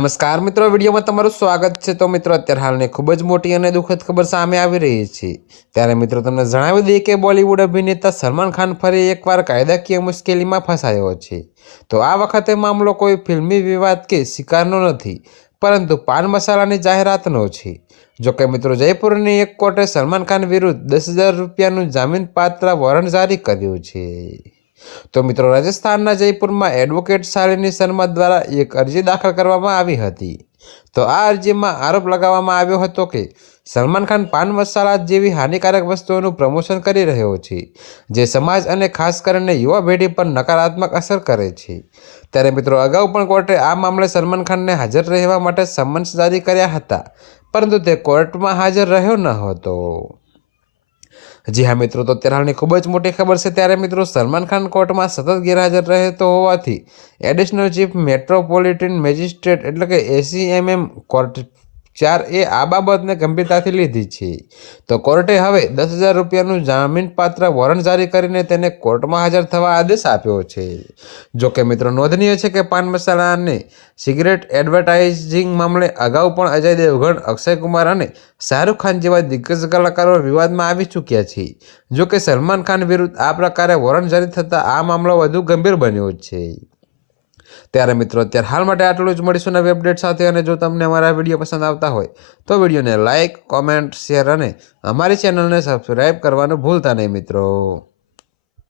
નમસ્કાર મિત્રો, વિડીયોમાં તમારું સ્વાગત છે। તો મિત્રો, અત્યારે હાલની ખૂબ જ મોટી અને દુઃખદ ખબર સામે આવી રહી છે। ત્યારે મિત્રો તમને જણાવી દઈએ કે બોલિવૂડ અભિનેતા સલમાન ખાન ફરી એકવાર કાયદાકીય મુશ્કેલીમાં ફસાયો છે। તો આ વખતે મામલો કોઈ ફિલ્મી વિવાદ કે શિકારનો નથી, પરંતુ પાન મસાલાની જાહેરાતનો છે। જોકે મિત્રો, જયપુરની એક કોર્ટે સલમાન ખાન વિરુદ્ધ 10,000 રૂપિયાનું જામીનપાત્ર વોરંટ જારી કર્યું છે। તો મિત્રો, રાજસ્થાનના જયપુરમાં એડવોકેટ શાલિની શર્મા દ્વારા એક અરજી દાખલ કરવામાં આવી હતી। તો આ અરજીમાં આરોપ લગાવવામાં આવ્યો હતો કે સલમાન ખાન પાન મસાલા જેવી હાનિકારક વસ્તુઓનું પ્રમોશન કરી રહ્યો છે, જે સમાજ અને ખાસ કરીને યુવા પેઢી પર નકારાત્મક અસર કરે છે। ત્યારે મિત્રો, અગાઉ પણ કોર્ટે આ મામલે સલમાન ખાનને હાજર રહેવા માટે સમન્સ જારી કર્યા હતા, પરંતુ તે કોર્ટમાં હાજર રહ્યો ન હતો। જી હા મિત્રો, તો અત્યારે હાલની ખૂબ જ મોટી ખબર છે। ત્યારે મિત્રો, સલમાન ખાન કોર્ટમાં સતત ગેરહાજર રહેતો હોવાથી એડિશનલ ચીફ મેટ્રોપોલિટન મેજિસ્ટ્રેટ એટલે કે ACMM કોર્ટ 4 આ બાબતને ગંભીરતાથી લીધી છે। તો કોર્ટે હવે 10,000 રૂપિયાનું જામીનપાત્ર વોરંટ જારી કરીને તેને કોર્ટમાં હાજર થવા આદેશ આપ્યો છે। જોકે મિત્રો, નોંધનીય છે કે પાન મસાલા અને સિગરેટ એડવર્ટાઇઝિંગ મામલે અગાઉ પણ અજય દેવગણ, અક્ષય કુમાર અને શાહરૂખ ખાન જેવા દિગ્ગજ કલાકારો વિવાદમાં આવી ચૂક્યા છે। જોકે સલમાન ખાન વિરુદ્ધ આ પ્રકારે વોરંટ જારી થતાં આ મામલો વધુ ગંભીર બન્યો છે। ત્યારે મિત્રો, અત્યારે હાલ માટે આટલું જ। મળીશું નવી અપડેટ સાથે। અને જો તમને અમારા વિડીયો પસંદ આવતા હોય તો વિડીયોને લાઇક, કોમેન્ટ, શેર અને અમારી ચેનલને સબસ્ક્રાઈબ કરવાનું ભૂલતા નહીં મિત્રો।